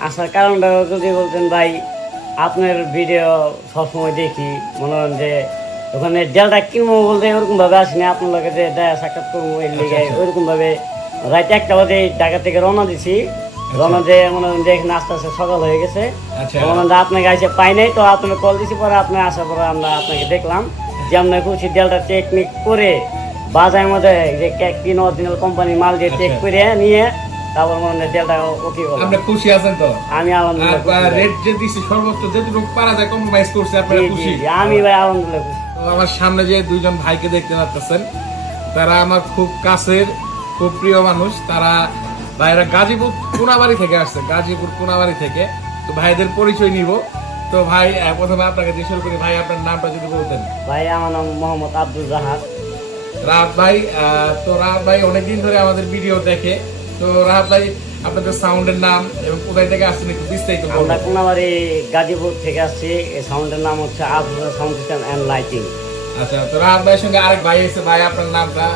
আসার কারণটা যদি বলতেন ভাই আপনার ভিডিও সবসময় দেখি মনে হয় যে ওখানে ডেলটা কিনবো বলতে ওরকম ভাবে আসিনি আপনার লোকে যে দেয়া সাক্ষাৎ করব এর লিগে ওইরকম ভাবে রাত একটা বাজে ঢাকা থেকে রওনা দিছি। রওনা দিয়ে মনে হয় যে এখানে আস্তে আস্তে সকাল হয়ে গেছে। আচ্ছা। মনে যে আপনাকে এসে পাই নাই তো আপনাকে কল দিছি পরে আপনি আসার পরে আমরা আপনাকে দেখলাম যে আপনার খুশি ডেলটা টেকনিক করে বাজারের মধ্যে যে কি অরিজিনাল কোম্পানি মাল দিয়ে চেক আচ্ছা। করে নিয়ে তারপর মনে হয় ডেলটা ওকে হলো আপনি খুশি আছেন তো? আমি আলহামদুলিল্লাহ রেট যে দিছি সর্বোচ্চ যেটুকু পারা যায় কম্প্রোমাইজ করছে আপনারা খুশি? আমি ভাই আলহামদুলিল্লাহ তো আমার সামনে যে দুইজন ভাইকে দেখতে পাচ্ছেন তারা আমার খুব কাছের খুব প্রিয় মানুষ। তারা ভাইরা গাজীপুর কোনাবাড়ি থেকে আসছে গাজীপুর কোনাবাড়ি থেকে। তো ভাইদের পরিচয় নিব। তো ভাই প্রথমে আপনাকে শুরু করি ভাই আপনার নামটা যদি বলতেন। ভাই আমার নাম মোহাম্মদ আব্দুল রাহাত ভাই তো রাহাত ভাই অনেকদিন ধরে আমাদের ভিডিও দেখে। তো রাহাত ভাই আপনাদের সাউন্ডের নাম এবং কোথায় থেকে আসছেন একটু বিস্তারিত আমরা কোনাবাড়ি গাজীপুর থেকে আসছি। এই সাউন্ডের নাম হচ্ছে সাউন্ড সিস্টেম অ্যান্ড লাইটিং আচ্ছা তো রাহাত ভাইয়ের সঙ্গে আরেক ভাই এসে ভাই আপনার নামটা?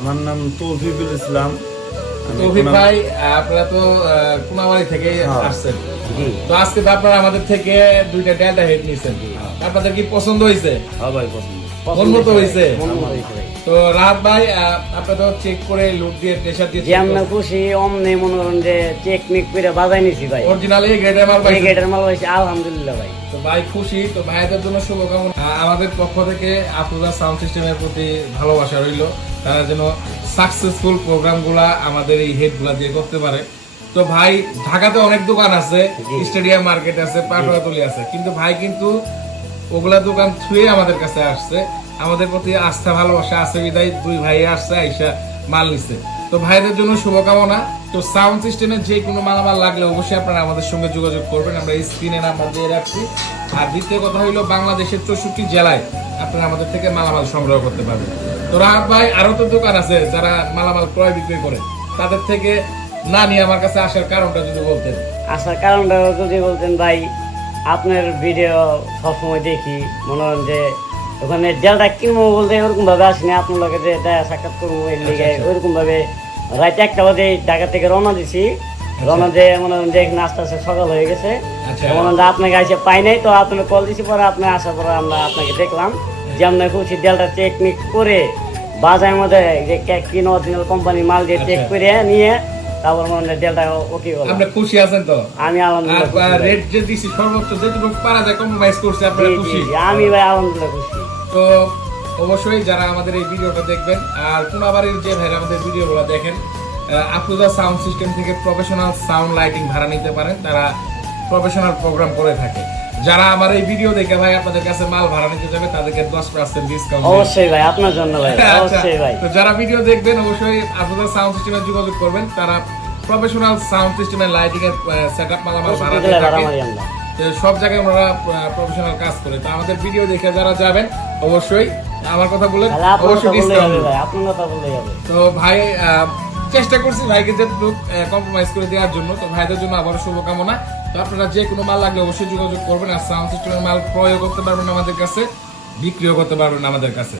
আমার নাম তৌফিকুল ইসলাম। তৌফিক ভাই আপনারা তো কোনাবাড়ি থেকে হ্যাঁ। আসছেন। তো আজকে তো আপনারা আমাদের থেকে দুইটা ডেল্টা হেড নিয়েছেন আপনাদের কি পছন্দ হয়েছে? হ্যাঁ ভাই পছন্দ। মন মতো হয়েছে? মন মতো হয়েছে। তো রাহাত ভাই তো চেক করে লুট দিয়ে প্রেশার দিয়ে যে আমরা খুশি অমনি মনে যে টেকনিক করে বাজাই নিছি ভাই। অরিজিনাল এই গ্রেডের মাল পাইছেন? মাল হয়েছে আলহামদুলিল্লাহ ভাই। তো ভাই খুশি। তো ভাইদের জন্য শুভকামনা। আমাদের পক্ষ থেকে আফরোজা সাউন্ড সিস্টেমের প্রতি ভালোবাসা রইল। তারা যেন সাকসেসফুল প্রোগ্রামগুলা আমাদের এই হেডগুলা দিয়ে করতে পারে। তো ভাই ঢাকাতে অনেক দোকান আছে স্টেডিয়াম মার্কেট আছে পাটোয়াতলি আছে। কিন্তু ভাই কিন্তু ওগুলা দোকান থুয়ে আমাদের কাছে আসছে। আমাদের প্রতি আস্থা, ভালোবাসা আছে, বিদায়। দুই ভাই আসছে, আইসা মাল নিচ্ছে তো ভাইদের জন্য শুভকামনা। তো সাউন্ড সিস্টেমের যে কোনো মালামাল লাগলে অবশ্যই আপনারা আমাদের সঙ্গে যোগাযোগ করবেন। আমরা এই স্ক্রিনে নাম্বার দিয়ে রাখছি। আর দ্বিতীয় কথা হলো বাংলাদেশের চৌষট্টি জেলায় আপনারা আমাদের থেকে মালামাল সংগ্রহ করতে পারবেন। তো রাহাত ভাই আরও তো দোকান আছে যারা মালামাল ক্রয় বিক্রয় করে। তাদের থেকে না নিয়ে আমার কাছে আসার কারণটা যদি বলতেন। আসার কারণটা যদি বলতেন ভাই, আপনার ভিডিও সবসময় দেখি। মনে হয় যে ওখানে ডেলটা কিনবো বলতে ওরকম ভাবে আসিনি আপনার যে দেয়া সাক্ষাৎ করব এর লিগে আচ্ছা। ওইরকম ভাবে রাত একটা বাজে ঢাকা থেকে রওনা দিছি রওনা দিয়ে মনে হয় যে আস্তে আস্তে সকাল হয়ে গেছে আচ্ছা। মনে হয় আপনাকে এসে পাই নাই তো আপনাকে কল দিছি পরে আপনি আসার পরে আমরা আপনাকে দেখলাম যে আপনার খুশি ডেলটা টেকনিক করে বাজারের মধ্যে যে কি অরিজিনাল কোম্পানি মাল দিয়ে চেক আচ্ছা। করে নিয়ে তারপর মনে হয় ডেলটা ওকে হলো? আপনি খুশি আছেন তো? আমি আলহামদুলিল্লাহ। রেট যে দিছি সর্বোচ্চ যেটুকু পারা যায় কম্প্রোমাইজ করছে আপনারা খুশি? আমি ভাই আলহামদুলিল্লাহ খুশি। তো অবশ্যই যারা আমাদের এই ভিডিওটা দেখবেন আর কোনাবাড়ির যে ভাইরা আমাদের ভিডিওগুলো দেখেন আফরোজা সাউন্ড সিস্টেম থেকে প্রফেশনাল সাউন্ড লাইটিং ভাড়া নিতে পারেন তারা প্রফেশনাল প্রোগ্রাম করে থাকে। যারা আমার এই ভিডিও দেখে ভাই আপনাদের কাছে মাল ভাড়া নিতে যাবে তাদেরকে দশ পার্সেন্ট ডিসকাউন্ট অবশ্যই ভাই আপনার জন্য ভাই অবশ্যই ভাই। তো যারা ভিডিও দেখবেন অবশ্যই আফরোজা সাউন্ড সিস্টেমে যোগাযোগ করবেন। তারা প্রফেশনাল সাউন্ড সিস্টেমের লাইটিং এর সেটআপ মালামাল ভাড়া দিয়ে থাকে সব জায়গায় ওনারা প্রফেশনাল কাজ করে। তো আমাদের ভিডিও দেখে যারা যাবেন অবশ্যই আমার কথা বলে আপনার অবশ্যই ডিসকাউন্ট আপনার কথা বললেই হবে। তো ভাই চেষ্টা করছি ভাইকে যে কম্প্রোমাইজ করে দেওয়ার জন্য। তো ভাইদের জন্য আবারও শুভকামনা। তো আপনারা যে কোনো মাল লাগলে অবশ্যই যোগাযোগ করবেন আর সাউন্ড সিস্টেমের মাল ক্রয় করতে পারবেন আমাদের কাছে বিক্রিও করতে পারবেন আমাদের কাছে।